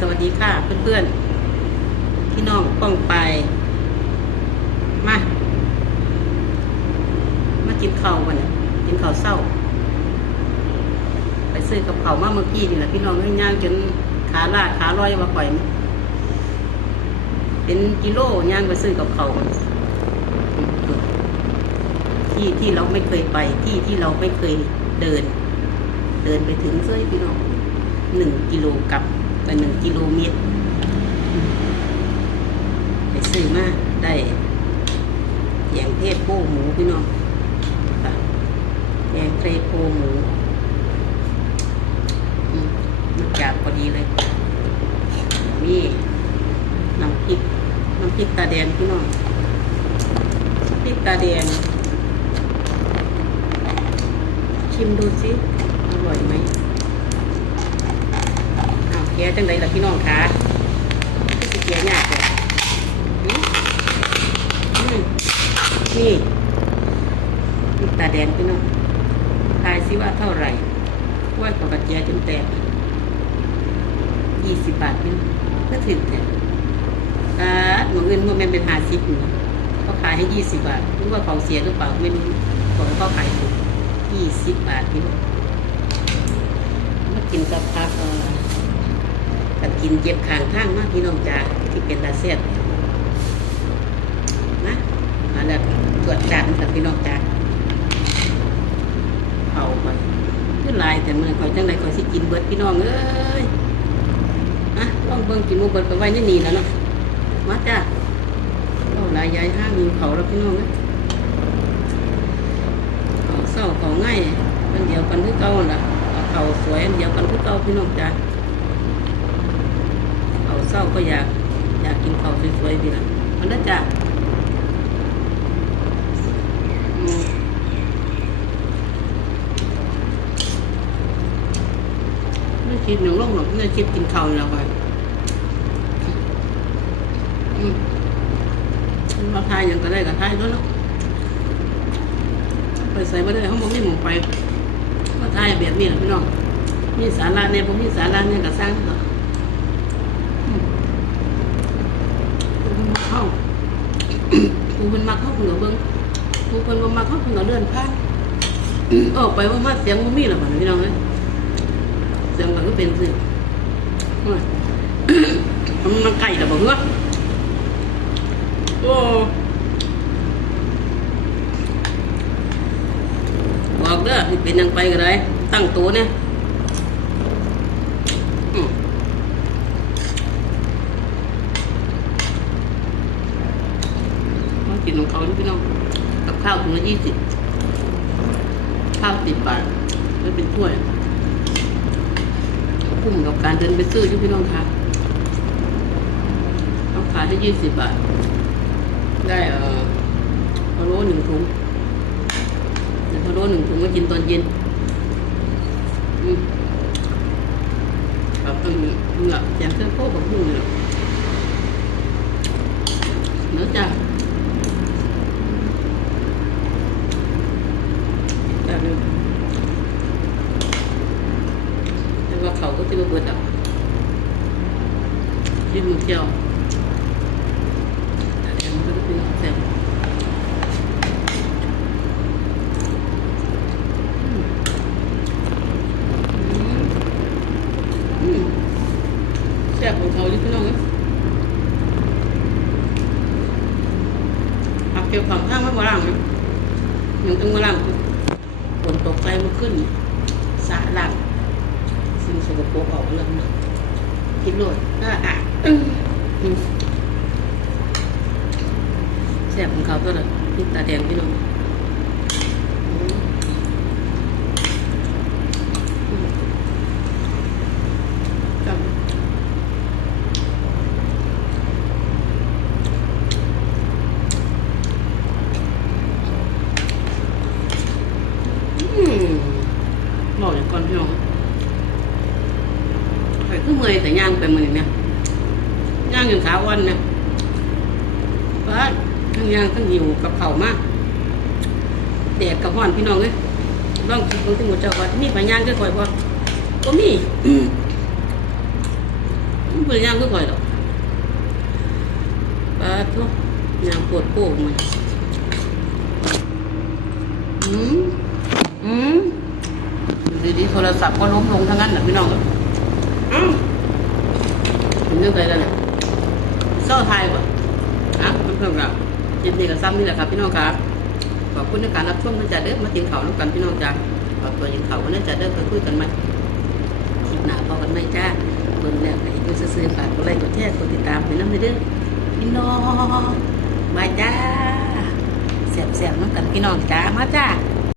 สวัสดีค่ะ เพื่อนๆพี่น้องป้องไป มา มากินข้าวกันน่ะกินข้าวเศร้า ไปซื้อกับเขาวมาเมื่อกี้นี่แหละพี่น้องย่างจนขาลาดขาลอยมาปล่อยเป็นกิโลย่างไปซื้อกับเขาวที่ที่เราไม่เคยไปที่ที่เราไม่เคยเดิน เดินไปถึงเสื้อพี่น้องหนึ่งกิโลกับ ไปหนึ่งกิโลเมตรไปซื้อมาได้แยงเทศโป้หมูพี่น้องแยงเทศโป้หมูมันจับพอดีเลย มีน้ำพริกน้ำพริกตาแดงพี่น้องพริกตาแดง ชิมดูสิ อร่อยไหม แกจังไดล่ะพี่น้องคะที่สิแกยากเลยอือนี่ตาแดงพี่น้องทายสิว่าเท่าไหร่ว่ากับบัตรแกจนแตกยี่สิบบาทพี่น้องก็ถึงแท้อ่าหนูเงินมันเป็นหาสิบอยู่เขาขายให้ยี่สิบบาทรู้ว่าเขาเสียหรือเปล่าไม่รู้ของเขาขายถูกยี่สิบบาทพี่น้องมากินกับพักเออ กับกินเจ็บขางข้างมากพี่น้องจ้าที่เป็นตาเสียดนะมาแล้วตรวจจัดกับพี่น้องจ้าเอาไปขึ้นลายแต่เมื่อคอยจังไรคอยสิกินเบิดพี่น้องเอ้ยอะลองเบิ่งกินมูเบิดไปไว้ในนี่แล้วเนาะมาจ้าเอาลายยายห้างมีเขาแล้วพี่น้องเอ้ยเขาเศร้าเขาง่ายมันเดียวกันคือเก่าล่ะเอาเขาสวยอันเดียวกันคือเก่าพี่น้องจ้า เศร้าก็อยาก อยากกินเขาสวยๆพี่ละมันได้จ้าอืมไม่คิดหนึ่งลงหรอกไม่คิดกินข้าวแล้วไปอืมาทายยังก็ได้ก็ทายด้วยเนาะไปใส่มาได้เขาบอกไม่หมองไปก็ทายแบบนี้แหละพี่น้องมีสาระเนี่ยผมมีสาระเนี่ยก็สร้างเถอะอืมผู้มันมา เข้าผู้มันมาเข้าเพิ่นก็เบิ่งผู้เพิ่นบ่มาเข้าเพิ่นก็เลื่อนผ่านออกไปว่ามาเสียงบ่มีแล้วบัดนี้พี่น้องเอ้ยเสียงมันก็เป็นสิโอ้ยมันมันไก่แต่บ่เหือโอ้บอกเด้อเป็นยังไปก็ได้ตั้งตัวเนี่ยอืมมากินของเขาพี่น้องกับข้าวถุงละยี่สิบ ข้าวสิบบาทไม่เป็นถ้วยคุ้มกับการเดินไปซื้อที่พี่น้องค่ะเขาขายได้ยี่สิบบาท ได้เออพะโล้หนึ่งถุงเดี๋ยวพอโลหนึ่งถุงมากินตอนเย็นอืมครับต้องเหงือกแจมเสื้อโค้กับพุ่งเลยเนื้อจ้าแต่ดูแต่ ว่าเขาก็จะมาเบิดอะยิ้มมือเที่ยวแต่เดี๋ยวมันก็จะเป็นแซ่บอืมแซ่บของเขาดิพี่น้องเอ้ยผักเกี่ยวของข้างมาบล่างนะยังต้องมาล่างฝนตกใจมาขึ้นสาล่าง สิ่งสกปรกออกเรื่องนะกินโลดอะอะอืมอืมแซ่บของเขาก็เลยพริกตาแดงพี่น้องอืมอืมครับอืมบอย่างก่อนพี่น้อง มื่อยแต่ย่างไปมือเนี่ยย่างอย่างขาวันเนี่ยบ้าทั้งย่างทั้งหิวกับเข่ามากแดดกับห้อนพี่น้องเอ้ยลองคิดดูที่หมดเจ้าว่ามีไปย่างก็ค่อยพอก็มีอืมมันเป็นย่างก็ค่อยดอกปลาทุกย่างปวดโป่งมันอืมอืมดีๆโทรศัพท์ก็ล้มลงทั้งนั้นน่ะพี่น้องอ้าวเป็ นเรื่องอะไรกันเนี่ยเศร้าไทยป่ะอะเพื่อนๆครับยินดีกับซ้ำนี่แหละครับพี่น้องครับขอบคุณในการรับชมนะจ๊ะเด้อมากินข้าวน้ำกันพี่น้องจ้าขอบตัวกินข้าวกันนะจ๊ะเด้อไปคุยกันใหมคลิปหนาพอกันไหมจ้าเบิ่งแล้วก็อยู่ซื่อฝากกดไลค์กดแชร์กดติดตามให้น้ำเด้อพี่น้องบายจ้าแซ่บๆน้ำกันพี่น้องจ้ามาจ้า